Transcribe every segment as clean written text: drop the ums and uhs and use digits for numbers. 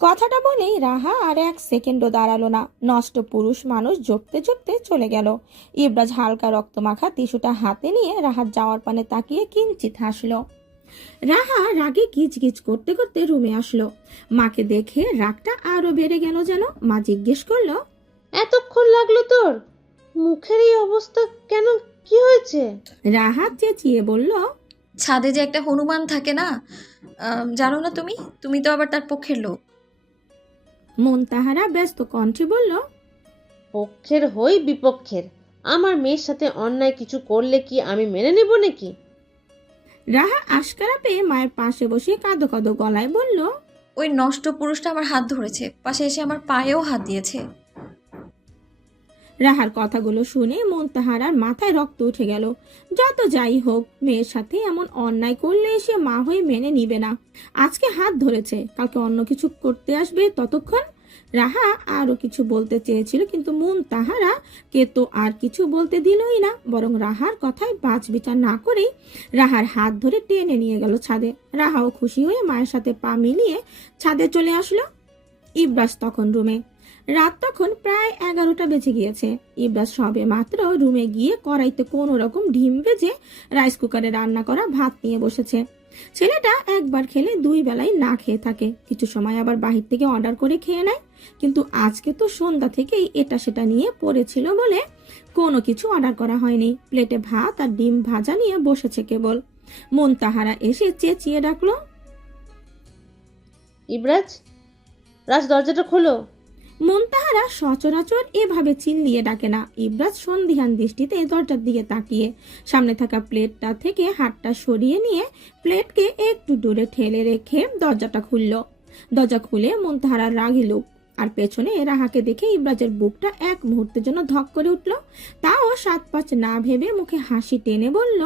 কথাটা বলেই রাহা আর এক সেকেন্ডও দাঁড়ালো না। নষ্ট পুরুষ মানুষ জপতে জপতে চলে গেল। ইবরাজ হালকা রক্তমাখা টিস্যুটা হাতে নিয়ে রাহার যাওয়ার পানে তাকিয়ে কিঞ্চিত হাসলো। রাহা রাগে গিজ গিজ করতে করতে রুমে আসলো। মাকে দেখে রাগটা আরো বেড়ে গেল যেন। মা জিজ্ঞেস করলো, এতক্ষণ লাগলো তোর? মুখের এই অবস্থা কেন? কি হয়েছে? রাহা চেঁচিয়ে বলল, ছাদে যে একটা হনুমান থাকে না, জানো না তুমি? তুমি তো আবার তার পক্ষের লোক। মুনতাহারা ব্যস্ত কণ্ঠে বলল, পক্ষের হই বিপক্ষের, আমার মেয়ের সাথে অন্যায় কিছু করলে কি আমি মেনে নেব নাকি? রাহা আশকারা পেয়ে মায়ের পাশে বসে কাঁদো কাঁদো গলায় বলল, ওই নষ্ট পুরুষটা আমার হাত ধরেছে, পাশে এসে আমার পায়েও হাত দিয়েছে। রাহার কথাগুলো শুনে মুনতাহারার মাথায় রক্ত উঠে গেল। যত যাই হোক, মেয়ের সাথে এমন অন্যায় করলে সে মা হয়ে মেনে নিবে না। আজকে হাত ধরেছে, কালকে অন্য কিছু করতে আসবে। ততক্ষণ রাহা আরো কিছু বলতে চেয়েছিল, কিন্তু মুনতাহারা কে তো আর কিছু বলতে দিলই না, বরং রাহার কথায় বাজ বিচার না করেই রাহার হাত ধরে টেনে নিয়ে গেল ছাদে। রাহাও খুশি হয়ে মায়ের সাথে পা মিলিয়ে ছাদে চলে আসলো। ইব্রাস তখন রুমে। রাত তখন প্রায় 11টা বেজে গিয়েছে। ইব্রাস সবে মাত্র রুমে গিয়ে কড়াইতে কোনো রকম ডিম ভেজে রাইস কুকারে রান্না করা ভাত নিয়ে বসেছে। ছেলেটা একবার খেলে 2 বেলাই না খেয়ে থাকে, কিছু সময় আবার বাহির থেকে অর্ডার করে খেয়ে নেয়। কিন্তু আজকে তো সন্ধ্যা থেকেই এটা সেটা নিয়ে পড়েছিল বলে কোনো কিছু অর্ডার করা হয়নি। প্লেটে ভাত আর ডিম ভাজা নিয়ে বসেছে কেবল। মুনতাহারা এসে চেঁচিয়ে ডাকলো, ইবরাজ, রাজ, দরজাটা খোলো। মুনতাহারা সচরাচর এভাবে চিল্লিয়ে ডাকে না। ইবরাজ সন্দিহান দৃষ্টিতে দরজার দিকে তাকিয়ে সামনে থাকা প্লেটটা থেকে হাতটা সরিয়ে নিয়ে প্লেটকে একটু দূরে ঠেলে রেখে দরজাটা খুলল। দরজা খুলে মুনতাহারা রাগী লোক আর পেছনে রাহাকে দেখে ইবরাজের বুকটা এক মুহূর্তের জন্য ধক করে উঠল। তাও 7-5 না ভেবে মুখে হাসি টেনে বলল,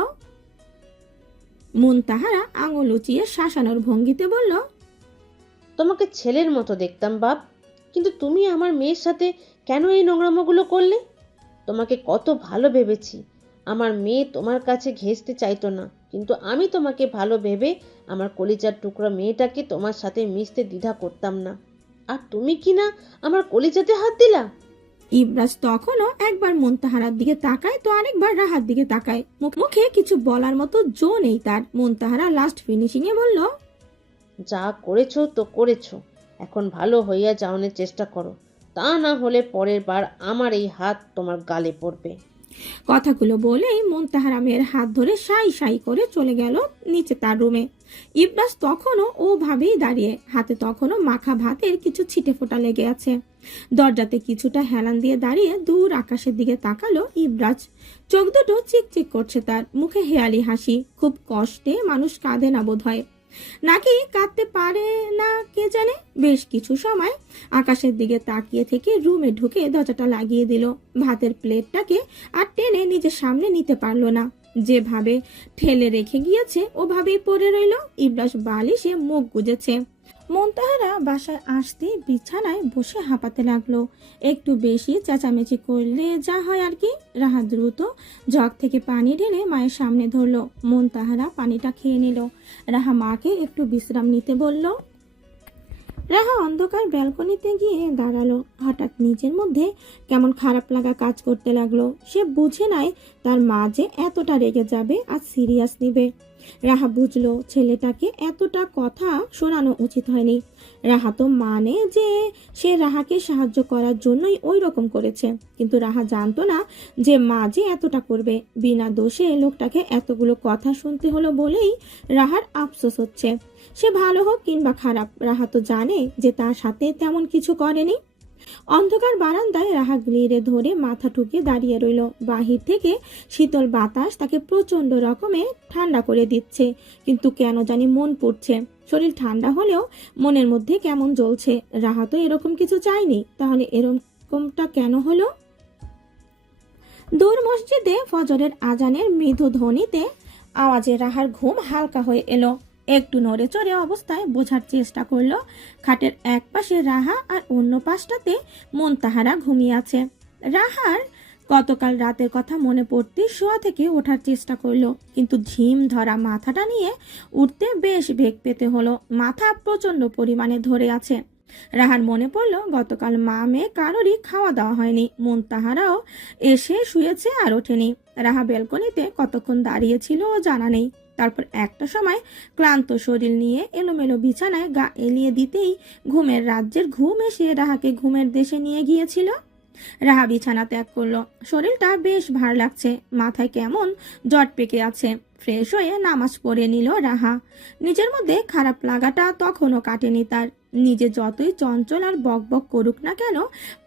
মুনতাহারা আঙুল উঁচিয়ে শাসানোর ভঙ্গিতে বলল, তোমাকে ছেলের মতো দেখতাম বাপ, কিন্তু তুমি আমার মেয়ের সাথে কেন এই নোংরামোগুলো করলে? তোমাকে কত ভালো ভেবেছি। আমার মেয়ে তোমার কাছে ঘেঁষতে চাইতো না, কিন্তু আমি তোমাকে ভালো ভেবে আমার কলিজার টুকরা মেয়েটাকে তোমার সাথে মিশতে দ্বিধা করতাম না। আর তুমি কি না আমার কলিজাতে হাত দিলা? ইবরাজ তখনও একবার মুনতাহারার দিকে তাকায় তো আরেকবার রাহার দিকে তাকায়। মুখে কিছু বলার মতো জো নেই তার। মুনতাহারা লাস্ট ফিনিশিং এ বলল, যা করেছো তো করেছো, এখন ভালো হইয়া যাওয়ানোর চেষ্টা করো, তা না হলে পরের বার আমার এই হাত তোমার গালে পড়বে। কথাগুলো বলেই মুনতাহারা মেয়ের হাত ধরে সাই সাই করে চলে গেল নিচে তার রুমে। ইবরাজ তখনও ওভাবেই দাঁড়িয়ে, হাতে তখনও মাখা ভাতের কিছু ছিটে ফোঁটা লেগে আছে। দরজাতে কিছুটা হেলান দিয়ে দাঁড়িয়ে দূর আকাশের দিকে তাকালো ইবরাজ। চোখ দুটো চিকচিক করছে তার, মুখে হেয়ালি হাসি। খুব কষ্টে মানুষ কাঁদে না বোধ হয়, নাকি কাঁদতে পারে না কে জানে। বেশ কিছু সময় আকাশের দিকে তাকিয়ে থেকে রুমে ঢুকে দরজাটা লাগিয়ে দিল। ভাতের প্লেটটাকে আর টেনে নিজের সামনে নিতে পারলো না। যেভাবে ঠেলে রেখে গিয়েছে ওভাবেই পড়ে রইল। ইবরাজ বালিশে মুখ গুজেছে। মুনতাহারা বাসায় আসতে বিছানায় বসে হাঁপাতে লাগলো। একটু বেশি চেঁচামেচি করলে যা হয় আর কি। রাহা দ্রুত জগ থেকে পানি ঢেলে মায়ের সামনে ধরলো। মুনতাহারা পানিটা খেয়ে নিল। রাহা মাকে একটু বিশ্রাম নিতে বলল। রাহা অন্ধকার ব্যালকনিতে গিয়ে দাঁড়ালো। হঠাৎ নিজের মধ্যে কেমন খারাপ লাগা কাজ করতে লাগলো। সে বুঝে নাই তার মা যে এতটা রেগে যাবে আর সিরিয়াস নিবে। রাহা বুঝলো ছেলেটাকে এতটা কথা শোনানো উচিত হয়নি। রাহা তো মানে যে সে রাহাকে সাহায্য করার জন্যই ওই রকম করেছে, কিন্তু রাহা জানতো না যে মা যে এতটা করবে। বিনা দোষে লোকটাকে এতগুলো কথা শুনতে হলো বলেই রাহার আফসোস হচ্ছে। সে ভালো হোক কিংবা খারাপ, রাহা তো জানে যে তার সাথে তেমন কিছু করেনি। অন্ধকার বারান্দায় রাহা গ্লিরে ধরে মাথা ঠুকে দাঁড়িয়ে রইল। বাহির থেকে শীতল বাতাস তাকে প্রচন্ড রকমে ঠান্ডা করে দিচ্ছে, কিন্তু কেন জানি মন পড়ছে। শরীর ঠান্ডা হলেও মনের মধ্যে কেমন জ্বলছে। রাহা তো এরকম কিছু চায়নি, তাহলে এরকমটা কেন হলো? দূর মসজিদে ফজরের আজানের মৃদু ধ্বনিতে আওয়াজে রাহার ঘুম হালকা হয়ে এলো। একটু নড়ে চড়ে অবস্থায় বোঝার চেষ্টা করলো। খাটের এক পাশে রাহা আর অন্য পাশটাতে মুনতাহারা ঘুমিয়ে আছে। রাহার গতকাল রাতের কথা মনে পড়তে শোয়া থেকে ওঠার চেষ্টা করলো, কিন্তু ঝিম ধরা মাথাটা নিয়ে উঠতে বেশ বেগ পেতে হলো। মাথা প্রচন্ড পরিমাণে ধরে আছে। রাহার মনে পড়ল গতকাল মা মেয়ে কারোরই খাওয়া দাওয়া হয়নি, মুনতাহারাও এসে শুয়েছে আর ওঠেনি। রাহা বেলকনিতে কতক্ষণ দাঁড়িয়েছিল ও জানা নেই। তারপর একটা সময় ক্লান্ত শরীর নিয়ে এলোমেলো বিছানায় গা এলিয়ে দিতেই ঘুমের রাজ্যের ঘুম এসে রাহাকে ঘুমের দেশে নিয়ে গিয়েছিল। রাহা বিছানা ত্যাগ করলো। শরীরটা বেশ ভার লাগছে, মাথায় কেমন জট পেকে আছে। ফ্রেশ হয়ে নামাজ পড়ে নিল রাহা। নিজের মধ্যে খারাপ লাগাটা তখনও কাটেনি তার। নিজে যতই চঞ্চল আর বকবক করুক না কেন,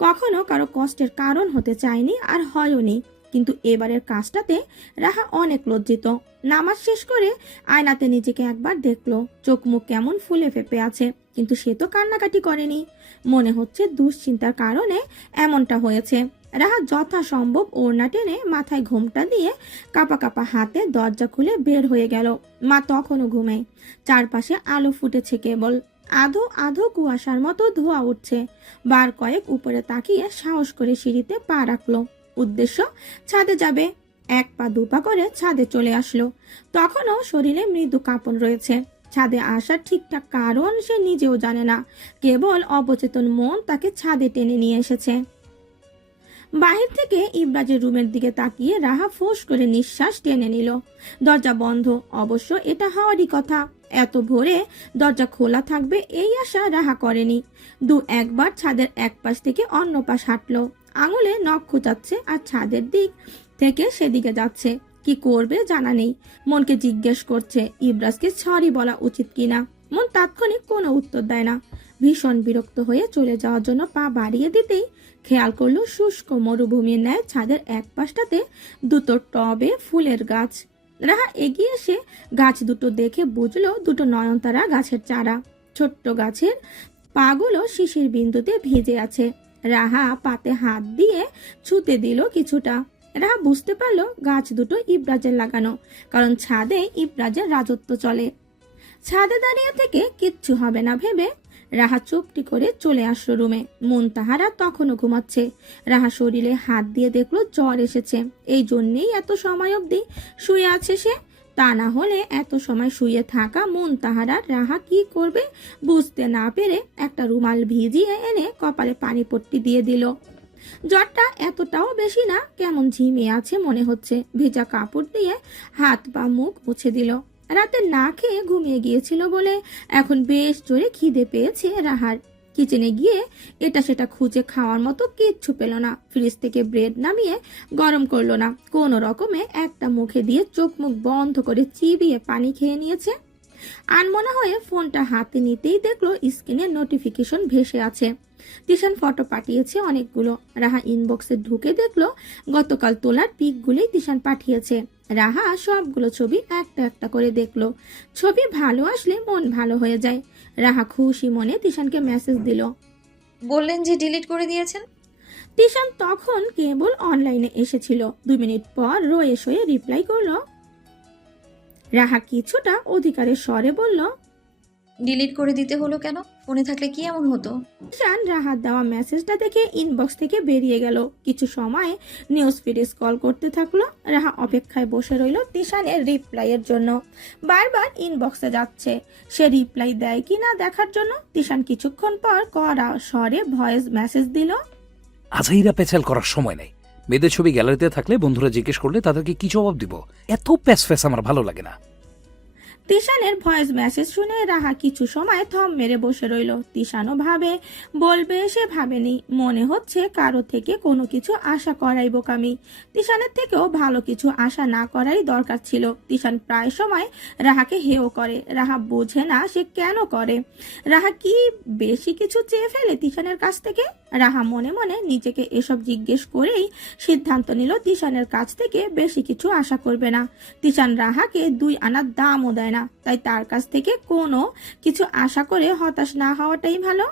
কখনো কারো কষ্টের কারণ হতে চায়নি আর হয়ওনি। কিন্তু এবারের কাজটাতে রাহা অনেক লজ্জিত। নামাজ শেষ করে আয়নাতে নিজেকে একবার দেখলো। চোখ মুখ কেমন ফুলে ফেপে আছে, কিন্তু সে তো কান্নাকাটি করেনি। মনে হচ্ছে দুশ্চিন্তার কারণে এমনটা হয়েছে। রাহা যথাসম্ভব ওড়না টেনে মাথায় ঘোমটা দিয়ে কাপা কাপা হাতে দরজা খুলে বের হয়ে গেল। মা তখনও ঘুমায়। চারপাশে আলো ফুটেছে কেবল। আধো আধো কুয়াশার মতো ধোঁয়া উঠছে। বার কয়েক উপরে তাকিয়ে সাহস করে সিঁড়িতে পা রাখলো। উদ্দেশ্য ছাদে যাবে। এক পা দুপা করে ছাদে চলে আসলো। তখনও শরীরে মৃদু কাঁপন রয়েছে। ছাদে আসার ঠিকঠাক কারণ সে নিজেও জানে না, কেবল অবচেতন মন তাকে ছাদে টেনে নিয়ে এসেছে। বাহির থেকে ইব্রাজের রুমের দিকে তাকিয়ে রাহা ফোঁস করে নিঃশ্বাস টেনে নিল। দরজা বন্ধ। অবশ্য এটা হওয়ারই কথা। এত ভোরে দরজা খোলা থাকবে এই আশা রাহা করেনি। একবার ছাদের এক পাশ থেকে অন্য পাশ হাঁটলো। আঙুলে নখ খোঁচাচ্ছে আর ছাদের দিক থেকে সেদিকে যাচ্ছে। কি করবে জানা নেই। মনকে জিজ্ঞেস করছে ইব্রাজকে সরি বলা উচিত কিনা। মন তাৎক্ষণিক কোনো উত্তর দেয় না। ভীষণ বিরক্ত হয়ে চলে যাওয়ার জন্য পা বাড়িয়ে দিতেই খেয়াল করলো শুষ্ক মরুভূমির ন্যায় ছাদের এক পাশটাতে দুটো টবে ফুলের গাছ। রাহা এগিয়ে এসে গাছ দুটো দেখে বুঝলো দুটো নয়নতারা গাছের চারা। ছোট্ট গাছের পাগুলো শিশির বিন্দুতে ভিজে আছে। রাহা পাতে হাত দিয়ে ছুতে দিল কিছুটা। রাহা বুঝতে পারলো গাছ দুটো ইব্রাজের লাগানো, কারণ ছাদে ইব্রাজের রাজত্ব চলে। ছাদে দাঁড়িয়ে থেকে কিচ্ছু হবে না ভেবে রাহা চুপটি করে চলে আসলো রুমে। মুনতাহারা তখনও ঘুমাচ্ছে। রাহা শরীরে হাত দিয়ে দেখলো জ্বর এসেছে। এই জন্যেই এত সময় অবধি শুয়ে আছে সে। তা না হলে এত সময় শুয়ে থাকা মুনতাহারা রাহা কি করবে বুঝতে না পেরে একটা রুমাল ভিজিয়ে এনে কপালে পানি পট্টি দিয়ে দিল। জ্বরটা এতটাও বেশি না, কেমন ঝিমিয়ে আছে মনে হচ্ছে। ভেজা কাপড় দিয়ে হাত বা মুখ মুছে দিল। রাতে না খেয়ে ঘুমিয়ে গিয়েছিল বলে এখন বেশ জোরে খিদে পেয়েছে রাহার। কিচেনে গিয়ে এটা সেটা খুঁজে খাওয়ার মতো কিচ্ছু পেল না। ফ্রিজ থেকে ব্রেড নামিয়ে গরম করলো না, কোনো রকমে একটা মুখে দিয়ে চোখ মুখ বন্ধ করে চিবিয়ে পানি খেয়ে নিয়েছে। আনমনা হয়ে ফোনটা হাতে নিতেই দেখলো স্ক্রিনে নোটিফিকেশন ভেসে আছে। তিশান ফটো পাঠিয়েছে অনেকগুলো। রাহা ইনবক্সে ঢুকে দেখলো গতকাল তোলার পিকগুলোই তিশান পাঠিয়েছে। রাহা সবগুলো ছবি একটা একটা করে দেখলো। ছবি ভালো আসলে মন ভালো হয়ে যায়। রাহা খুশি মনে তিশানকে মেসেজ দিল। বললেন যে ডিলিট করে দিয়েছেন। তিশান তখন কেবল অনলাইনে এসেছিল। 2 মিনিট পর রয়ে শোয়ে রিপ্লাই করলো। রাহা কিছুটা অধিকারের স্বরে বলল, ডিলিট করে দিতে হলো কেন? ফোনে থাকলে কি এমন হতো? তিশান রাহার দেওয়া মেসেজটা দেখে ইনবক্স থেকে বেরিয়ে গেল। কিছু সময় নিউজ ফিডে স্ক্রল করতে থাকলো। রাহা অপেক্ষায় বসে রইল তিশানের রিপ্লাইয়ের জন্য। বারবার ইনবক্সে যাচ্ছে, সে রিপ্লাই দেয় কি না দেখার জন্য। তিশান কিছুক্ষণ পর কড়া স্বরে ভয়েস মেসেজ দিল। আজাইরা পেছাল করার সময় নেই। মেয়েদের ছবি গ্যালারিতে থাকলে বন্ধুরা জিজ্ঞেস করলে তাদেরকে কি জবাব দিব? এত প্যাস ফ্যাস আমার ভালো লাগে না। তিশানের ভয়েস মেসেজ শুনে রাহা কিছু সময় থম মেরে বসে রইল। তিশানও ভাবে বলবে, সে ভাবেনি। মনে হচ্ছে কারো থেকে কোনো কিছু আশা করাই বোকামি। তিশানের থেকেও ভালো কিছু আশা না করাই দরকার ছিল। তিশান প্রায় সময় রাহাকে হেয় করে। রাহা বোঝে না সে কেন করে। রাহা কি বেশি কিছু চেয়ে ফেলে তিশানের কাছ থেকে? রাহা মনে মনে নিজেকে এসব জিজ্ঞেস করেই সিদ্ধান্ত নিল তিশানের কাছ থেকে বেশি কিছু আশা করবে না। তিশান রাহাকে 2 আনার দামও দেয় না, তাই তার কাছ থেকে কোনো কিছু আশা করে হতাশ না হওয়াটাই ভালো।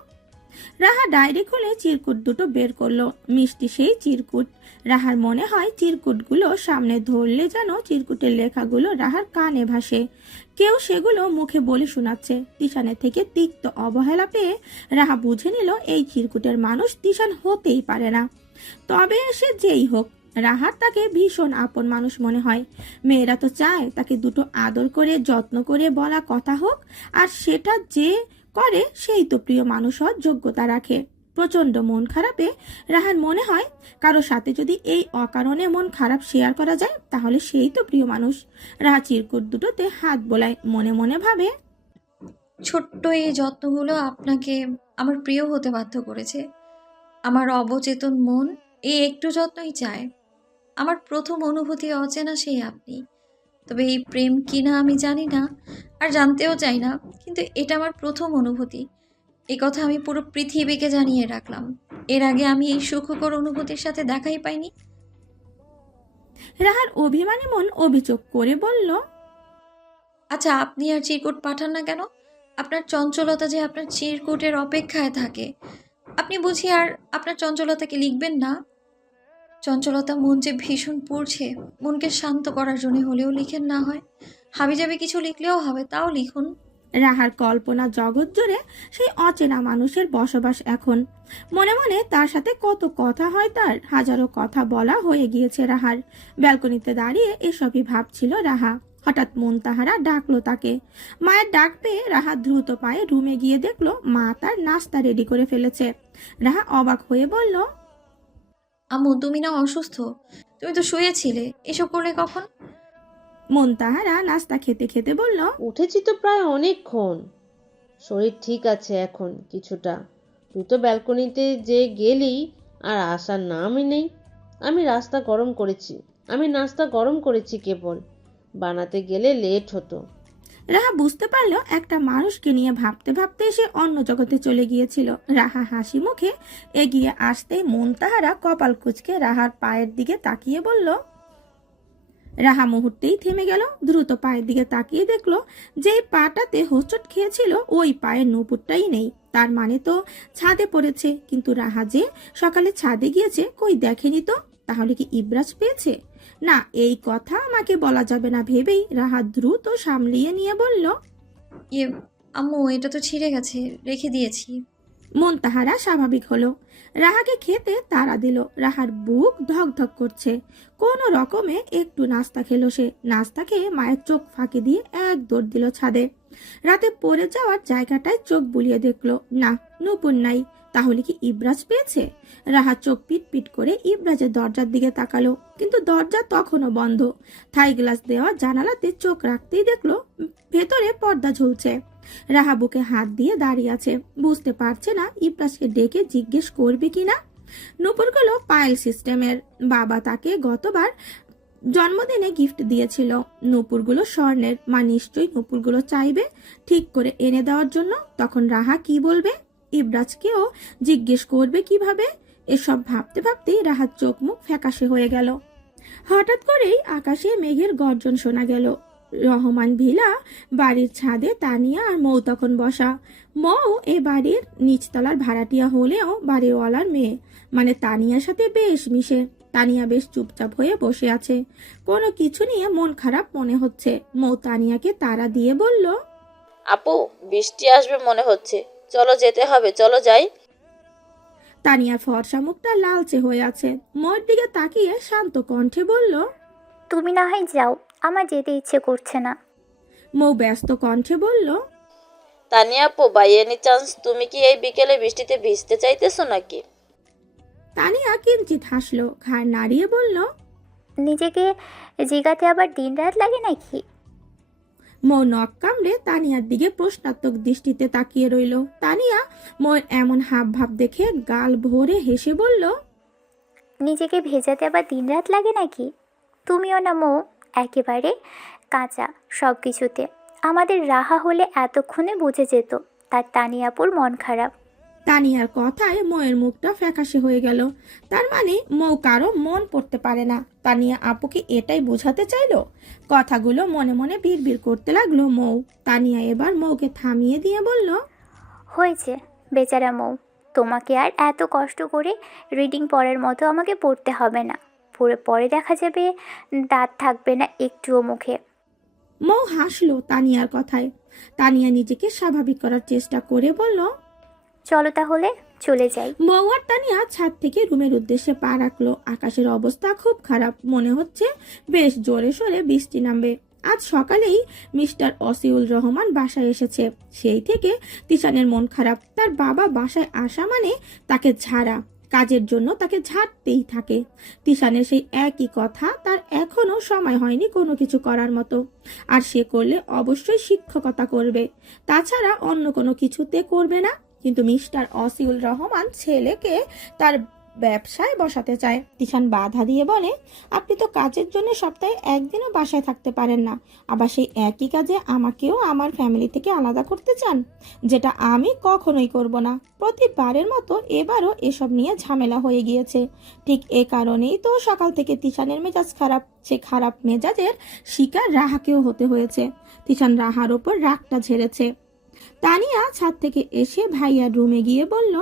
রাহা ডায়েরি খুলে চিরকুট দুটো বের করলো। মিষ্টি সেই চিরকুট। রাহার মনে হয় চিরকুটগুলো সামনে ধরলে যেন চিরকুটের লেখাগুলো রাহার কানে ভাসে। কেউ সেগুলো মুখে বলে শোনাচ্ছে। তিশানের থেকে তিক্ত অবহেলা পেয়ে রাহা বুঝে নিল এই চিরকুটের মানুষ তিশান হতেই পারে না। তবে সে যেই হোক, রাহার তাকে ভীষণ আপন মানুষ মনে হয়। মেয়েরা তো চায় তাকে দুটো আদর করে যত্ন করে বলা কথা হোক, আর সেটা যে করে সেই তো প্রিয় মানুষ হওয়ার যোগ্যতা রাখে। প্রচন্ড মন খারাপে রাহার মনে হয় কারো সাথে যদি এই অকারণে মন খারাপ শেয়ার করা যায় তাহলে সেই তো প্রিয় মানুষ। রাহা চিরকুট দুটোতে হাত বোলায়, মনে মনে ভাবে, ছোট্ট এই যত্নগুলো আপনাকে আমার প্রিয় হতে বাধ্য করেছে। আমার অবচেতন মন এই একটু যত্নই চায়। আমার প্রথম অনুভূতি অচেনা সেই আপনি। তবে এই প্রেম কিনা আমি জানি না, আর জানতেও চাই না, কিন্তু এটা আমার প্রথম অনুভূতি। এই কথা আমি পুরো পৃথিবীকে জানিয়ে রাখলাম। এর আগে আমি এই সুখকর অনুভূতির সাথে দেখাই পাইনি। রাহার অভিমানী মন অভিযোগ করে বলল, আচ্ছা, আপনি আর চিরকুট পাঠান না কেন? আপনার চঞ্চলতা যে আপনার চিরকুটের অপেক্ষায় থাকে। আপনি বুঝি আর আপনার চঞ্চলতাকে লিখবেন না? চঞ্চলতা মন যে ভীষণ পড়ছে, মনকে শান্ত করার জন্য হলেও লিখেন না হয়। হাবিজাবি কিছু লিখলেও হবে, তাও লিখুন। রাহার কল্পনা জগৎ জুড়ে সেই অচেনা মানুষের বসবাস এখন। মনে মনে তার সাথে কত কথা হয়, তার হাজারো কথা বলা হয়ে গিয়েছে রাহার। ব্যালকনিতে দাঁড়িয়ে এসবই ভাবছিল রাহা। হঠাৎ মুনতাহারা ডাকলো তাকে। মায়ের ডাক পেয়ে রাহা দ্রুত পায়ে রুমে গিয়ে দেখলো মা তার নাস্তা রেডি করে ফেলেছে। রাহা অবাক হয়ে বলল, আম্মু, তুমি না অসুস্থ? তুমি তো শুয়েছিলে, এসব করলে কখন? মুনতাহারা নাস্তা খেতে খেতে বলল, উঠেছি তো প্রায় অনেকক্ষণ। শরীর ঠিক আছে এখন কিছুটা। তুই তো ব্যালকনিতে যে গেলি আর আসার নামই নেই। আমি নাস্তা গরম করেছি কেবল। বানাতে গেলে লেট হতো। রাহা বুঝতে পারলো একটা মানুষকে নিয়ে ভাবতে ভাবতে সে অন্য জগতে চলে গিয়েছিল। রাহা হাসি মুখে এগিয়ে আসতেই মুনতাহারা কপাল কুঁচকে রাহার পায়ের দিকে তাকিয়ে বলল। রাহা মুহূর্তেই থেমে গেল। দ্রুত পায়ের দিকে তাকিয়ে দেখলো যে পাটাতে হোঁচট খেয়েছিল ওই পায়ের নুপুরটাই নেই। তার মানে তো ছাদে পড়েছে, কিন্তু রাহা যে সকালে ছাদে গিয়েছে কই দেখেনি তো। তাহলে কি ইবরাজ পেয়েছে? না, এই কথা আমাকে বলা যাবে না ভেবেই রাহা দ্রুত সামলিয়ে নিয়ে বলল, ইয়ে, আম্মু, এটা তো ছিঁড়ে গেছে, রেখে দিয়েছি। মুনতাহারা স্বাভাবিক হলো। রাহাকে খেতে তাড়া দিল। রাহার বুক ধক ধক করছে। কোনো রকমে একটু নাস্তা খেলো সে। নাস্তা খেয়ে মায়ের চোখ ফাঁকি দিয়ে এক দৌড় দিল ছাদে। রাতে পড়ে যাওয়ার জায়গাটায় চোখ বুলিয়ে দেখলো, না, নূপুর নাই। তাহলে কি ইবরাজ পেয়েছে? রাহা চোখ পিট পিট করে ইবরাজের দরজার দিকে তাকালো, কিন্তু দরজা তখনও বন্ধ। থাই গ্লাস দেওয়া জানালাতে চোখ রাখতেই দেখলো ভেতরে পর্দা ঝুলছে। রাহা বুকে হাত দিয়ে দাঁড়িয়ে আছে, বুঝতে পারছে না ইবরাজকে ডেকে জিজ্ঞেস করবে কিনা। নূপুরগুলো পায়েল সিস্টেমের। বাবা তাকে গতবার জন্মদিনে গিফট দিয়েছিল। নূপুরগুলো স্বর্ণের। মা নিশ্চয়ই নূপুরগুলো চাইবে ঠিক করে এনে দেওয়ার জন্য। তখন রাহা কি বলবে? ইবরাজকেও জিজ্ঞেস করবে কিভাবে? এসব ভাবতে ভাবতেই রাহার চোখ মুখ ফ্যাকাশে হয়ে গেল। হঠাৎ করেই আকাশে মেঘের গর্জন শোনা গেল। রহমান ভিলা বাড়ির ছাদে তানিয়া আর মৌ তখন বসা। মৌ এ বাড়ির নিচতলার ভাড়াটিয়া হলেও বাড়িওয়ালার মেয়ে, মানে তানিয়ার সাথে বেশ মিশে। তানিয়া বেশ চুপচাপ হয়ে বসে আছে, কোনো কিছু নিয়ে মন খারাপ মনে হচ্ছে। মৌ তানিয়াকে তাড়া দিয়ে বলল, আপু, বৃষ্টি আসবে মনে হচ্ছে, চলো যেতে হবে, চলো যাই। তানিয়ার ফর্সা মুখটা লালচে হয়ে আছে। মৌর দিকে তাকিয়ে শান্ত কণ্ঠে বলল, তুমি না হয় যাও, আমার যেতে ইচ্ছে করছে না। মৌ ব্যস্ত কণ্ঠে বলল, তানিয়া আপু, বাই এনি চান্স তুমি কি এই বিকেলে বৃষ্টিতে ভিজতে চাইতেছো নাকি? তানিয়া কিঞ্চিত হাসলো, ঘাড় নাড়িয়ে বলল, নিজেকে জিগাতে আবার দিনরাত লাগে নাকি? মৌ নখ কামড়ে তানিয়ার দিকে প্রশ্নাত্মক দৃষ্টিতে তাকিয়ে রইল। তানিয়া মৌর এমন হাব ভাব দেখে গাল ভরে হেসে বলল, নিজেকে ভেজাতে আবার দিনরাত লাগে নাকি? তুমিও না মৌ, একেবারে কাঁচা সব কিছুতে। আমাদের রাহা হলে এতক্ষণে বুঝে যেত তার তানিয়াপুর মন খারাপ। তানিয়ার কথায় মৌয়ের মুখটা ফ্যাকাশে হয়ে গেল। তার মানে মৌ কারো মন পড়তে পারে না। তানিয়া আপুকে এটাই বোঝাতে চাইলো। কথাগুলো মনে মনে বিড়বিড় করতে লাগলো মৌ। তানিয়া এবার মৌকে থামিয়ে দিয়ে বলল, হয়েছে বেচারা মৌ, তোমাকে আর এত কষ্ট করে রিডিং পড়ার মতো আমাকে পড়তে হবে না। পরে দেখা যাবে দাঁত থাকবে না একটুও মুখে। মৌ হাসলো তানিয়ার কথায়। তানিয়া নিজেকে স্বাভাবিক করার চেষ্টা করে বলল, চলো তাহলে চলে যাই। মৌ আর তানিয়া ছাদ থেকে রুমের উদ্দেশ্যে পা রাখলো। আকাশের অবস্থা খুব খারাপ, মনে হচ্ছে বেশ জোরে সোরে বৃষ্টি নামবে। আজ সকালেই মিস্টার অসিউল রহমান বাসায় এসেছে। সেই থেকে তিশানের মন খারাপ। তার বাবা বাসায় আসা মানে তাকে ঝাড়া, কাজের জন্য তাকে ঝাড়তেই থাকে। তিশানের সেই একই কথা, তার এখনো সময় হয়নি কোনো কিছু করার মতো। আর সে করলে অবশ্যই শিক্ষকতা করবে, তাছাড়া অন্য কোনো কিছুতে করবে না। কিন্তু মিস্টার অসিউল রহমান ছেলেকে তার ব্যবসায় বসাতে চায়। তিশান বাধা দিয়ে বলে, আপনি তো কাজের জন্য সপ্তাহে একদিনও বাসায় থাকতে পারেন না, আবার সেই একই কাজে আমাকেও আমার ফ্যামিলি থেকে আলাদা করতে চান, যেটা আমি কখনোই করব না। প্রতিবারের মতো এবারও এসব নিয়ে ঝামেলা হয়ে গিয়েছে। ঠিক এ কারণেই তো সকাল থেকে তিশানের মেজাজ খারাপ। সে খারাপ মেজাজের শিকার রাহাকেও হতে হয়েছে। তিশান রাহার ওপর রাগটা ঝেড়েছে। তানিয়া ছাদ থেকে এসে ভাইয়ার রুমে গিয়ে বলল,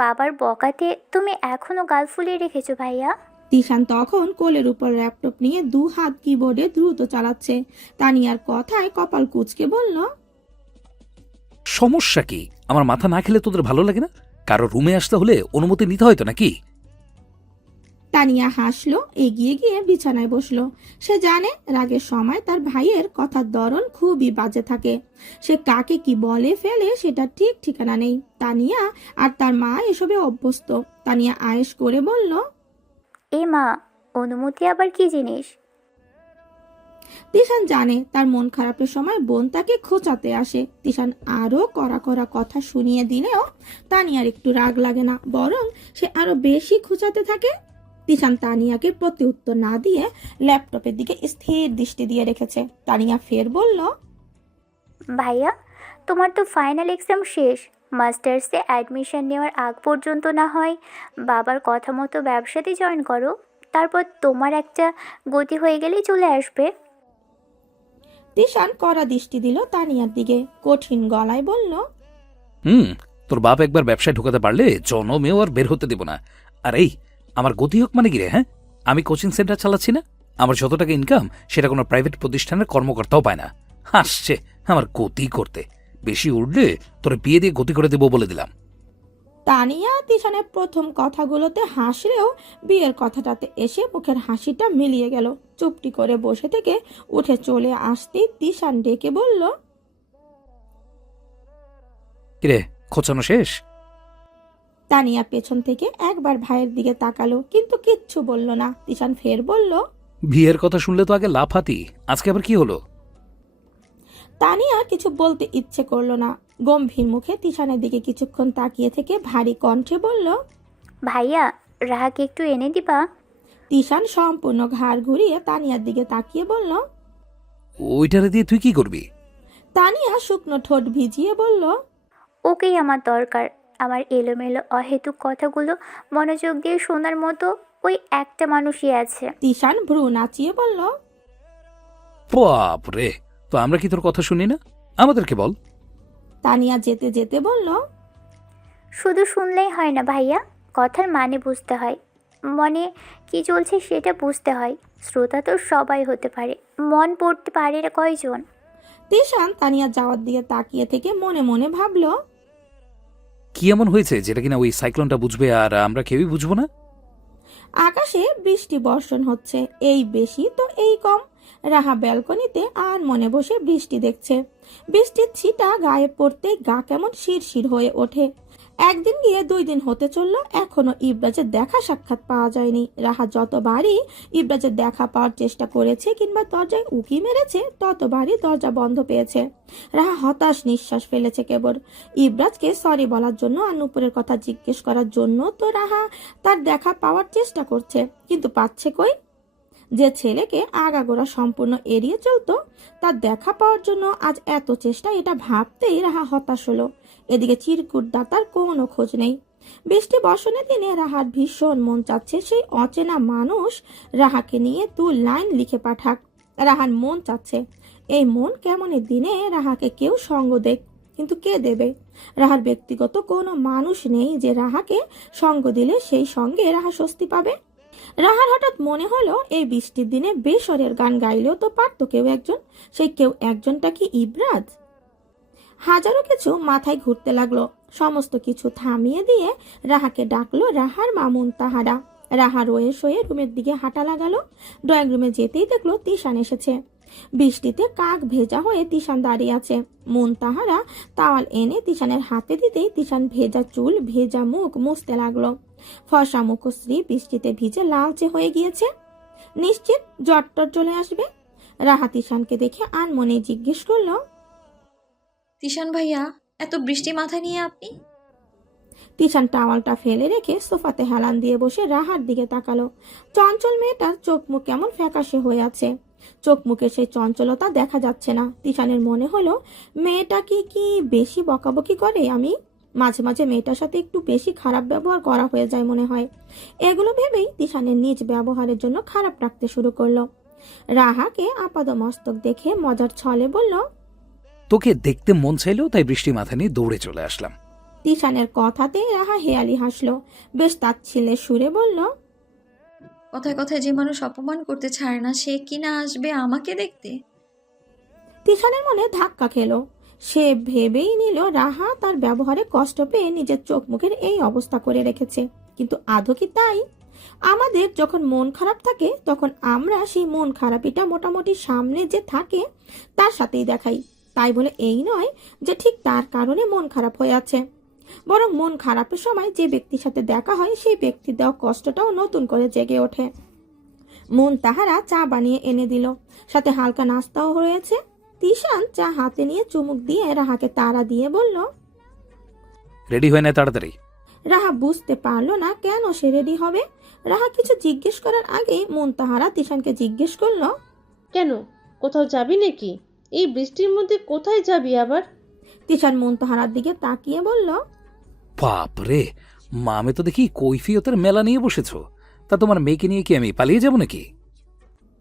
বাবার বকাতে তুমি এখনো গাল ফুলিয়ে রেখেছো ভাইয়া। তিশান তখন কোলের উপর ল্যাপটপ নিয়ে 2 হাত কিবোর্ডে দ্রুত চালাচ্ছে। তানিয়ার কথায় কপাল কুঁচকে বলল, সমস্যা কি? আমার মাথা না খেলে তোদের ভালো লাগে না? কারো রুমে আসতে হলে অনুমতি নিতে হয়তো নাকি? তানিয়া হাসলো, এগিয়ে গিয়ে বিছানায় বসলো। সে জানে রাগের সময় তার ভাইয়ের কথার ধরন খুবই বাজে থাকে। সে কাকে কি বলে ফেলে সেটা ঠিক ঠিকানা নেই। তানিয়া আর তার মা এসবে অভ্যস্ত। তানিয়া আয়েশ করে বলল, এ মা, অনুমতি আবার কি জিনিস? তিশান জানে তার মন খারাপের সময় বোন তাকে খোঁচাতে আসে। তিশান আরো কড়া কড়া কথা শুনিয়ে দিলেও তানিয়ার একটু রাগ লাগে না, বরং সে আরো বেশি খোঁচাতে থাকে। তিশান তানিয়াকে প্রতি উত্তর না দিয়ে ল্যাপটপের দিকে স্থির দৃষ্টি দিয়ে রেখেছে। তানিয়া ফের বলল, ভাইয়া, তোমার তো ফাইনাল এক্সাম শেষ। মাস্টার্সে অ্যাডমিশন নেওয়ার আগ পর্যন্ত না হয় বাবার কথা মতো ব্যবসাতে জয়েন করো, তারপর তোমার একটা গতি হয়ে গেলেই চলে আসবে। তিশান কড়া দৃষ্টি দিল তানিয়ার দিকে, কঠিন গলায় বলল, তোর বাপ একবার ব্যবসায় ঢোকাতে পারলে জনমেও আর বের হতে দেব না। আর এই, আমার গতি হোক মানে কি রে? হ্যাঁ, আমি কোচিং সেন্টার চালাচ্ছি না? আমার যত টাকা ইনকাম সেটা কোনো প্রাইভেট প্রতিষ্ঠানের কর্মকর্তাও পায় না। হাসছে আমার গতি করতে। বেশি উঠলে তোর বিয়ে দিয়ে গতি করে দেবো বলে দিলাম। তানিয়া তিশানের প্রথম কথাগুলোতে হাসলেও বিয়ের কথাটাতে এসে মুখের হাসিটা মিলিয়ে গেল। চুপটি করে বসে থেকে উঠে চলে আসতেই তিশান ডেকে বলল, কিরে, খোঁচানো শেষ? তানিয়া পেছন থেকে একবার ভাইয়ের দিকে তাকালো, কিন্তু কিচ্ছু বলল না। তিশান ফের বলল, বিয়ের কথা শুনলে তো আগে লাফাতি, আজকে আবার কি হলো? তানিয়া কিছু বলতে ইচ্ছে করলো না। গম্ভীর মুখে তিশানের দিকে কিছুক্ষণ তাকিয়ে থেকে ভারী কণ্ঠে বলল, ভাইয়া, রাহাকে একটু এনে দিবা? তিশান সম্পূর্ণ ঘাড় ঘুরিয়ে তানিয়ার দিকে তাকিয়ে বলল। ওইটারে দিয়ে তুই কি করবি? তানিয়া শুকনো ঠোঁট ভিজিয়ে বলল, ওকেই আমার দরকার। আমার এলোমেলো অহেতুক কথাগুলো মনোযোগ দিয়ে শোনার মতো ওই একটা মানুষই আছে। তিশান ভ্রু নাচিয়ে বলল, বাপ রে, তো আমরা কি তোর কথা শুনি না? আমাদেরকে বল। তানিয়া যেতে যেতে বলল, শুধু শুনলেই হয় না ভাইয়া, কথার মানে বুঝতে হয়, মনে কি চলছে সেটা বুঝতে হয়। শ্রোতা তো সবাই হতে পারে, মন পড়তে পারে না কয়জন? তিশান তানিয়া যাওয়ার দিকে তাকিয়ে থেকে মনে মনে ভাবলো, কি এমন হয়েছে যেটা কিনা ওই সাইক্লোনটা বুঝবে আর আমরা কেউই বুঝবো না? আকাশে বৃষ্টি বর্ষণ হচ্ছে, এই বেশি তো এই কম। রাহা ব্যালকনিতে আর মনে বসে বৃষ্টি দেখছে। বৃষ্টির ছিটা গায়ে পড়তে গা কেমন শিরশির হয়ে ওঠে। একদিন গিয়ে 2 দিন হতে চললো, এখনো ইবরাজের দেখা সাক্ষাৎ পাওয়া যায়নি। রাহা যতবারই ইবরাজের দেখা পাওয়ার চেষ্টা করেছে কিংবা দরজায় উকি মেরেছে, ততবারই দরজা বন্ধ পেয়েছে। রাহা হতাশ নিঃশ্বাস ফেলেছে কেবল। ইবরাজকে সরি বলার জন্য আর নুপুরের কথা জিজ্ঞেস করার জন্য তো রাহা তার দেখা পাওয়ার চেষ্টা করছে, কিন্তু পাচ্ছে কই? যে ছেলেকে আগাগোড়া সম্পূর্ণ এড়িয়ে চলতো, তার দেখা পাওয়ার জন্য আজ এত চেষ্টা, এটা ভাবতেই রাহা হতাশ হলো। এদিকে চিরকুট দাতার কোনো খোঁজ নেই। বৃষ্টি বর্ষণের দিনে রাহার ভীষণ মন চাচ্ছে সেই অচেনা মানুষ রাহাকে নিয়ে 2 লাইন লিখে পাঠাক। রাহার মন চাচ্ছে এই মন কেমনের দিনে রাহাকে কেউ সঙ্গ দেখ, কিন্তু কে দেবে? রাহার ব্যক্তিগত কোনো মানুষ নেই যে রাহাকে সঙ্গ দিলে সেই সঙ্গে রাহা স্বস্তি পাবে। রাহার হঠাৎ মনে হলো এই বৃষ্টির দিনে বেসরের গান গাইলেও তো পারতো কেউ একজন। সেই কেউ একজনটা কি ইবরাজ? হাজারো কিছু মাথায় ঘুরতে লাগলো। সমস্ত কিছু থামিয়ে দিয়ে রাহাকে ডাকলো রাহার মা মুনতাহারা। রাহা রয়ে শয়ে রুমের দিকে হাঁটা লাগালো। ড্রয়িং রুমে যেতেই দেখলো তিশান এসেছে। বৃষ্টিতে কাক ভেজা হয়ে তিশান দাঁড়িয়ে আছে। মুনতাহারা তাওয়াল এনে তিশানের হাতে দিতেই তিশান ভেজা চুল ভেজা মুখ মুছতে লাগলো। ফর্সা মুখশ্রী বৃষ্টিতে ভিজে লালচে হয়ে গিয়েছে। নিশ্চিত জ্বর চলে আসবে। রাহা তিশানকে দেখে আনমনে জিজ্ঞেস করলো, তিশান ভাইয়া, এত বৃষ্টি মাথায় নিয়ে আপনি? তিশান টাওয়ালটা ফেলে রেখে সোফাতে হেলান দিয়ে বসে রাহার দিকে তাকালো। চঞ্চল মেয়েটার চোখ মুখ কেমন ফ্যাকাশে হয়ে আছে। চোখ মুখে সেই চঞ্চলতা দেখা যাচ্ছে না। তিশানের মনে হলো মেয়েটা কি বেশি বকাবকি করে। আমি মাঝে মাঝে মেয়েটার সাথে একটু বেশি খারাপ ব্যবহার করা হয়ে যায় মনে হয়। এগুলো ভেবেই তিশানের নিজ ব্যবহারের জন্য খারাপ রাখতে শুরু করলো। রাহাকে আপাদমস্তক দেখে মজার ছলে বলল, তোকে দেখতে মন চাইলো তাই বৃষ্টি মাথা নিয়ে দৌড়ে চলে আসলাম। তিশানের কথাতে রাহা হেয়ালি হাসলো। বেশ তাচ্ছিল্যের সুরে বলল, কথায় কথায় যে মানুষ অপমান করতে ছাড়ে না, সে কিনা আসবে আমাকে দেখতে? তিশানের মনে ধাক্কা খেলো। সে ভেবেই নিল রাহা তার ব্যবহারে কষ্ট পেয়ে নিজের চোখ মুখের এই অবস্থা করে রেখেছে। কিন্তু আদৌ কি তাই? আমাদের যখন মন খারাপ থাকে তখন আমরা সেই মন খারাপিটা মোটামুটি সামনে যে থাকে তার সাথেই দেখাই। তাই বলে এই নয় যে ঠিক তার কারণে মন খারাপ হয়ে আছে। বরং মন খারাপের সময় যে ব্যক্তির সাথে দেখা হয় সেই ব্যক্তির দেওয়া কষ্টটাও নতুন করে জেগে ওঠে। মুনতাহারা চা বানিয়ে এনে দিল, সাথে হালকা নাস্তাও হয়েছে। তিশান চা হাতে নিয়ে চুমুক দিয়ে রাহাকে তাড়া দিয়ে বলল, রেডি হয়ে নেয় তাড়াতাড়ি। রাহা বুঝতে পারলো না কেন সে রেডি হবে। রাহা কিছু জিজ্ঞেস করার আগেই মুনতাহারা তিশানকে জিজ্ঞেস করলো, কেন, কোথাও যাবি নাকি? এই বৃষ্টির মধ্যে কোথায় যাবি আবার? তিশান মুনতাহারার দিকে তাকিয়ে বলল, বাপ রে, মামে তো দেখি কৈফিয়তের মেলা নিয়ে বসেছ। তা তোমার মেয়েকে নিয়ে কি আমি পালিয়ে যাব নাকি?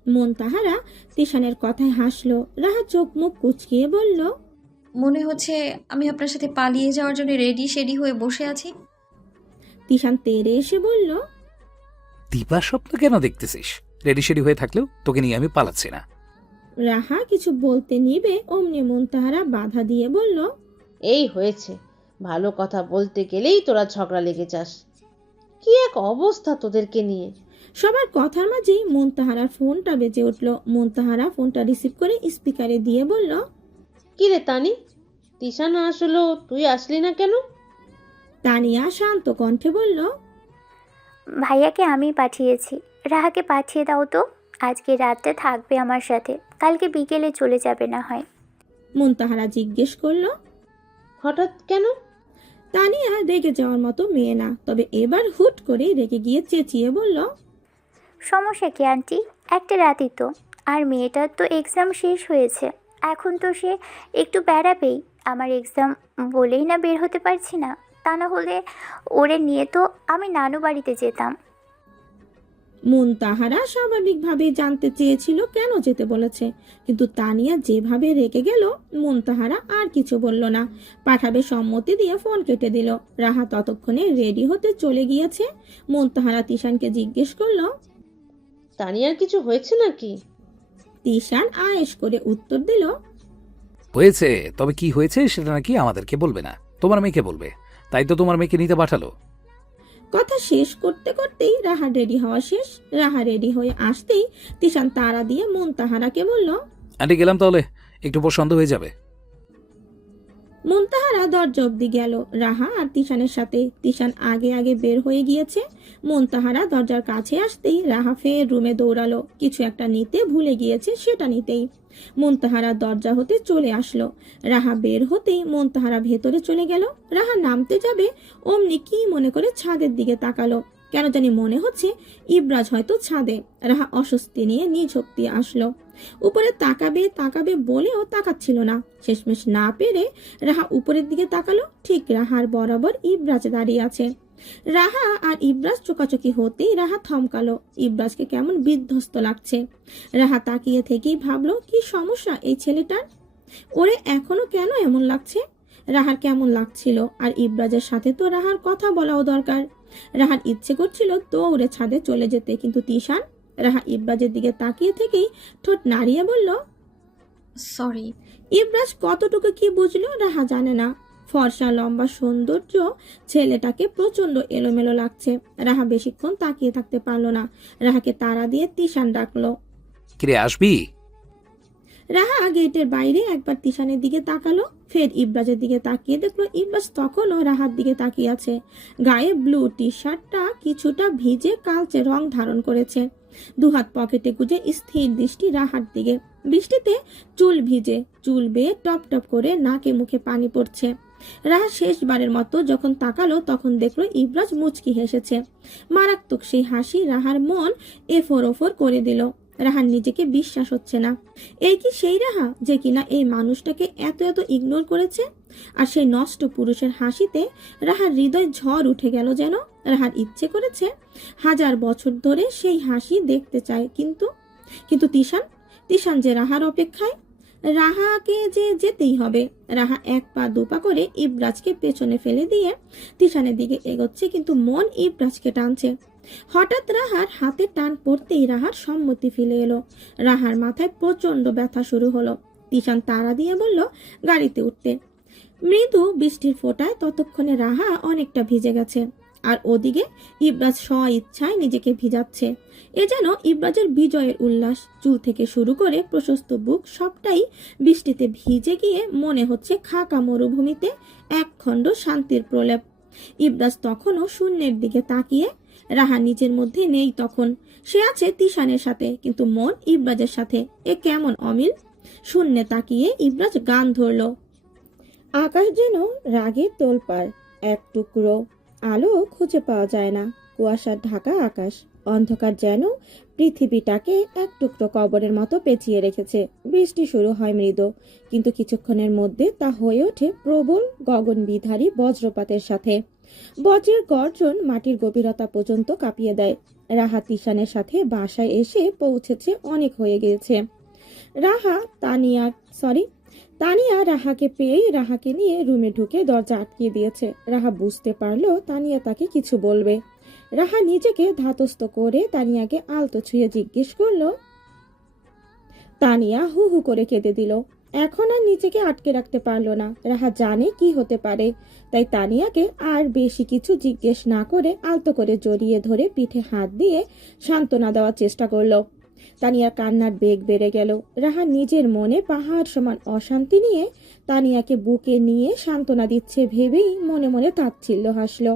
মুনতাহারা তিশানের কথায় হাসলো। রাহা চোখ মুখ কুচকিয়ে বলল, মনে হচ্ছে আমি আপনার সাথে পালিয়ে যাওয়ার জন্য রেডি শেডি হয়ে বসে আছি। তিশান তেড়ে এসে বলল, দিবা স্বপ্ন কেন দেখতেছিস? রেডি শেডি হয়ে থাকলেও তোকে নিয়ে আমি পালাচ্ছি না। রাহা কিছু বলতে নিবে অমনি মুনতাহারা বাধা দিয়ে বলল, এই হয়েছে, ভালো কথা বলতে গেলেই তোরা ঝগড়া লেগে যাস। কি এক অবস্থা তোদেরকে নিয়ে। সবার কথার মাঝেই মুনতাহারার ফোনটা বেজে উঠল। মুনতাহারা ফোনটা রিসিভ করে স্পিকারে দিয়ে বলল, কি রে তানি, তিশা না আসলো, তুই আসলি না কেন? তানিয়া শান্ত কণ্ঠে বলল, ভাইয়াকে আমি পাঠিয়েছি, রাহাকে পাঠিয়ে দাও তো। আজকে রাতে থাকবে আমার সাথে, কালকে বিকেলে চলে যাবে না হয়। মুনতাহারা জিজ্ঞেস করলো, হঠাৎ কেন? তানিয়া রেগে যাওয়ার মতো মেয়ে না, তবে এবার হুট করে রেগে গিয়ে চেঁচিয়ে বলল, সমস্যা কি আন্টি, একটা রাতই তো। আর মেয়েটার তো এক্সাম শেষ হয়েছে, এখন তো সে একটু বেড়াবেই। আমার এক্সাম বলেই না বের হতে পারছি না, তা না হলে ওরে নিয়ে তো আমি নানু বাড়িতে যেতাম। মুনতাহারা স্বাভাবিকভাবে জানতে চেয়েছিল কেন যেতে বলেছে, কিন্তু তানিয়া যেভাবে রেগে গেল মুনতাহারা আর কিছু বলল না। পাঠাবে সম্মতি দিয়ে ফোন কেটে দিল। রাহা ততক্ষণে রেডি হতে চলে গিয়েছে। মুনতাহারা তিশানকে জিজ্ঞেস করলো, তানিয়ার কিছু হয়েছে নাকি? তিশান আয়েশ করে উত্তর দিল, হয়েছে, তবে কি হয়েছে সেটা নাকি আমাদেরকে বলবে না, তোমার মেয়েকে বলবে। তাই তো তোমার মেয়েকে নিতে পাঠালো। কথা শেষ করতে করতেই রাহা রেডি হওয়া শেষ। রাহা রেডি হয়ে আসতেই তিশান তাড়া দিয়ে মুনতাহারাকে বলল, আন্টি গেলাম তাহলে, একটু পর সন্ধ্যা হয়ে যাবে। মুনতাহারা দরজা অব্দি গেল রাহা আর তিশানের সাথে। তিশান আগে আগে বের হয়ে গিয়েছে। মুনতাহারা দরজার কাছে আসতেই রাহা ফের রুমে দৌড়ালো। কিছু একটা নিতে ভুলে গিয়েছে, সেটা নিতেই। মুনতাহারা দরজা হতে চলে আসলো। রাহা বের হতেই মুনতাহারা ভেতরে চলে গেল। রাহা নামতে যাবে অমনি কি মনে করে ছাদের দিকে তাকালো। কেন জানি মনে হচ্ছে ইবরাজ হয়তো ছাদে। রাহা অস্বস্তি নিয়ে নিজ শক্তি আসলো। উপরে তাকাবে তাকাবে বলেও তাকাচ্ছিল না। শেষমেশ না পেরে রাহা উপরের দিকে তাকালো। ঠিক রাহার বরাবর ইবরাজ দাঁড়িয়ে আছে। রাহা আর ইবরাজ চোকাচোকি হতেই রাহা থমকালো। ইবরাজকে কেমন বিধ্বস্ত লাগছে। রাহা তাকিয়ে থেকেই ভাবলো কি সমস্যা এই ছেলেটার, ওরে এখনো কেন এমন লাগছে। রাহার কেমন লাগছিল, আর ইবরাজের সাথে তো রাহার কথা বলাও দরকার। রাহার ইচ্ছে করছিল দৌড়ে ছাদে চলে যেতে, কিন্তু তিশান। রাহা ইবরাজের দিকে তাকিয়ে থেকেই ঠোঁট নাড়িয়ে বলল, সরি। ইবরাজ কতটুকু কি বুঝলো রাহা জানে না। ফর্সা লম্বা সৌন্দর্য ছেলেটাকে প্রচন্ড এলোমেলো লাগছে। রাহা বেশিক্ষণ তাকিয়ে থাকতে পারলো না। রাহাকে তাড়া দিয়ে তিশান ডাকলো, কিরে আসবি? রাহা গেটের বাইরে একবার তিশানের দিকে তাকালো, ফের ইব্রাজের দিকে তাকিয়ে দেখলো ইব্রাজ তখনও রাহার দিকে তাকিয়ে আছে। গায়ে ব্লু টি শার্টটা কিছুটা ভিজে কালচে রং ধারণ করেছে, দুহাত পকেটে গুজে স্থির দৃষ্টি রাহার দিকে। বৃষ্টিতে চুল ভিজে, চুল বেয়ে টপ টপ করে নাকে মুখে পানি পড়ছে। রাহা শেষবারের মতো যখন তাকালো তখন দেখলো ইব্রাজ মুচকি হেসেছে। মারাত্মক সেই হাসি রাহার মন এফোর ওফর করে দিল। রাহার নিজেকে বিশ্বাস হচ্ছে না, এই কি সেই রাহা যে কিনা এই মানুষটাকে এত এত ইগনোর করেছে? আর সেই নষ্ট পুরুষের হাসিতে রাহার হৃদয় ঝড় উঠে গেল যেন। রাহার ইচ্ছে করেছে 1000 বছর ধরে সেই হাসি দেখতে চায়, কিন্তু কিন্তু তিশান যে রাহার অপেক্ষায়। রাহাকে যে যেতেই হবে। রাহা 1 পা 2 পা করে ইব্রাজকে পেছনে ফেলে দিয়ে তিশানের দিকে এগোচ্ছে, কিন্তু মন ইব্রাজকে টানছে। হঠাৎ রাহার হাতে টান পড়তেই রাহার সম্মতি ফিরে এলো। রাহার মাথায় প্রচন্ড ব্যথা শুরু হলো। তিশান তাড়া দিয়ে বলল গাড়িতে উঠতে। মৃদু বৃষ্টির ফোঁটায় ততক্ষণে রাহা অনেকটা ভিজে গেছে, আর ওদিকে ইব্রাজ স্ব ইচ্ছায় নিজেকে ভিজাচ্ছে। এ যেন ইব্রাজের বিজয়ের উল্লাস। চুল থেকে শুরু করে প্রশস্ত বুক সবটাই বৃষ্টিতে ভিজে গিয়ে মনে হচ্ছে খাকা মরুভূমিতে একখণ্ড শান্তির প্রলেপ। ইব্রাজ তখনও শূন্যের দিকে তাকিয়ে। রাহা নিজের মধ্যে নেই তখন, সে আছে তিশানের সাথে, কিন্তু মন ইব্রাজের সাথে। এ কেমন অমিল! শূন্যে তাকিয়ে ইব্রাজ গান ধরল। আকাশ যেন রাগের তোলপাড়, এক টুকরো আলো খুঁজে পাওয়া যায় না, কুয়াশার ঢাকা আকাশ, অন্ধকার যেন পৃথিবীটাকে এক টুকরো কবরের মতো পেঁচিয়ে রেখেছে। বৃষ্টি শুরু হয় মৃদু, কিন্তু কিছুক্ষণের মধ্যে তা হয়ে ওঠে প্রবল গগনবিধারী বজ্রপাতের সাথে। বজ্রের গর্জন মাটির গভীরতা পর্যন্ত কাঁপিয়ে দেয়। রাহা তিশানের সাথে বাসায় এসে পৌঁছেছে অনেক হয়ে গিয়েছে। তানিয়া রাহাকে পেয়ে রাহাকে নিয়ে রুমে ঢুকে দরজা আটকিয়ে দিয়েছে। রাহা বুঝতে পারলো তানিয়া তাকে কিছু বলবে। রাহা নিজেকে ধাতস্থ করে তানিয়াকে আলতো ছুঁয়ে জিজ্ঞেস করলো। তানিয়া হু হু করে কেঁদে দিল। এখন আর নিজেকে আটকে রাখতে পারলো না। রাহা জানে কি হতে পারে, তাই তানিয়াকে আর বেশি কিছু জিজ্ঞেস না করে আলতো করে জড়িয়ে ধরে পিঠে হাত দিয়ে সান্ত্বনা দেওয়ার চেষ্টা করলো। তানিয়ার কান্নার বেগ বেড়ে গেল। রাহা নিজের মনে পাহাড় সমান অশান্তি নিয়ে তানিয়াকে বুকে নিয়ে সান্ত্বনা দিচ্ছে ভেবেই মনে মনে তাচ্ছিল্য হাসল।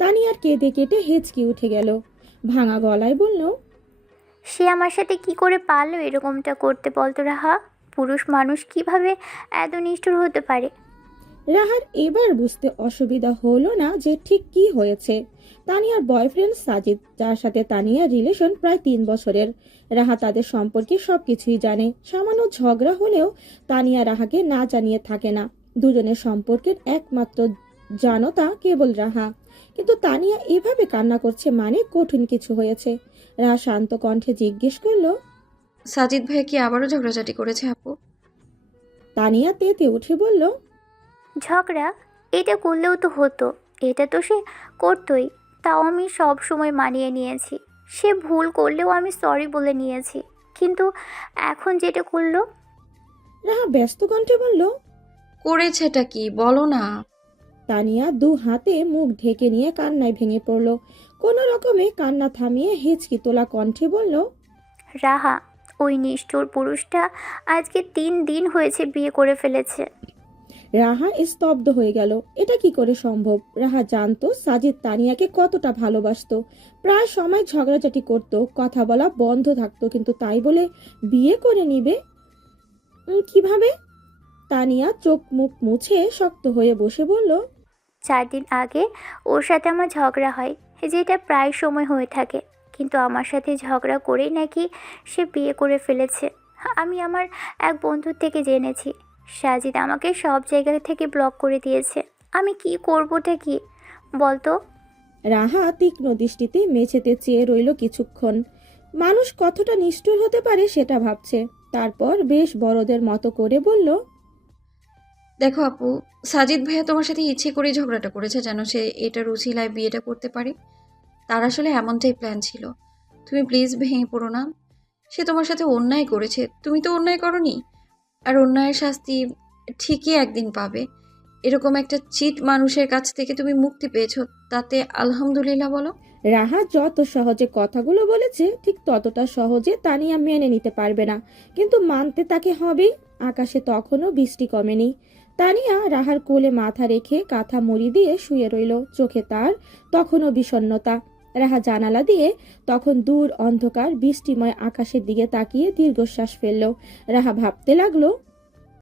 তানিয়ার কেঁদে কেটে হেঁচকি উঠে গেল, ভাঙা গলায় বলল, সে আমার সাথে কি করে পারলো এরকমটা করতে বলতো রাহা? পুরুষ মানুষ কিভাবে এত নিষ্ঠুর হতে পারে? রাহার এবার বুঝতে অসুবিধা হলো না যে ঠিক কি হয়েছে। তানিয়ার বয়ফ্রেন্ড সাজিদ, যার সাথে তানিয়ার রিলেশন প্রায় 3 বছরের। রাহা তাদের সম্পর্কে সবকিছুই জানে। সামান্য ঝগড়া হলেও তানিয়া রাহাকে না জানিয়ে থাকে না। দুজনের সম্পর্কের একমাত্র জানতা কেবল রাহা। কিন্তু তানিয়া এভাবে কান্না করছে মানে কঠিন কিছু হয়েছে। রাহা শান্ত কণ্ঠে জিজ্ঞেস করলো, সাজিদ ভাইয়া কি আবারও ঝগড়াঝাটি করেছে আপু? তানিয়া তেতে উঠে বলল, ঝগড়া? এটা করলেও তো হতো, এটা তো সে করতোই। তাও আমি সব সময় মানিয়ে নিয়েছি। সে ভুল করলেও আমি সরি বলে নিয়েছি, কিন্তু এখন যেটা করলো। রাহা ব্যস্ত কণ্ঠে বলল। করেছেটা কি বলো না। তানিয়া 2 হাতে মুখ ঢেকে নিয়ে কান্নায় ভেঙে পড়ল। কোনো রকমে কান্না থামিয়ে হেঁচকি তোলা কণ্ঠে বলল, রাহা, ওই নিষ্ঠুর পুরুষটা আজকে 3 দিন হয়েছে বিয়ে করে ফেলেছে। রাহা স্তব্ধ হয়ে গেল। এটা কি করে সম্ভব? রাহা জানতো সাজিদ তানিয়াকে কতটা ভালোবাসতো। প্রায় সময় ঝগড়াঝাটি করত, কথা বলা বন্ধ থাকতো, কিন্তু তাই বলে বিয়ে করে নিবে কিভাবে? তানিয়া চোখ মুখ মুছে শক্ত হয়ে বসে বলল, 4 দিন আগে ওর সাথে আমার ঝগড়া হয়, যেটা প্রায় সময় হয়ে থাকে। কিন্তু আমার সাথে ঝগড়া করেই নাকি সে বিয়ে করে ফেলেছে। আমি আমার এক বন্ধুর থেকে জেনেছি। সাজিদ আমাকে সব জায়গা থেকে ব্লক করে দিয়েছে। আমি কি করবোটা কি বলতো? রাহা তীক্ষ্ণ দৃষ্টিতে মেঝেতে চেয়ে রইল কিছুক্ষণ। মানুষ কতটা নিষ্ঠুর হতে পারে সেটা ভাবছে। তারপর বেশ বড়দের মতো করে বলল, দেখো আপু, সাজিদ ভাইয়া তোমার সাথে ইচ্ছে করে ঝগড়াটা করেছে যেন সে এটার উছিলায় বিয়েটা করতে পারে। তার আসলে এমনটাই প্ল্যান ছিল। তুমি প্লিজ ভেঙে পড়ো না। সে তোমার সাথে অন্যায় করেছে, তুমি তো অন্যায় করনি। আর অন্যায়ের শাস্তি ঠিকই একদিন পাবে। এরকম একটা চিট মানুষের কাছ থেকে তুমি মুক্তি পেয়েছো, তাতে আলহামদুলিল্লাহ বলো। রাহা যত সহজে কথাগুলো বলেছে ঠিক ততটা সহজে তানিয়া মেনে নিতে পারবে না, কিন্তু মানতে তাকে হবেই। আকাশে তখনও বৃষ্টি কমেনি। তানিয়া রাহার কোলে মাথা রেখে কাঁথা মুড়ি দিয়ে শুয়ে রইল, চোখে তার তখনও বিষণ্ণতা। রাহা জানালা দিয়ে তখন দূর অন্ধকার বৃষ্টিময় আকাশের দিকে তাকিয়ে দীর্ঘশ্বাস ফেলল। রাহা ভাবতে লাগলো,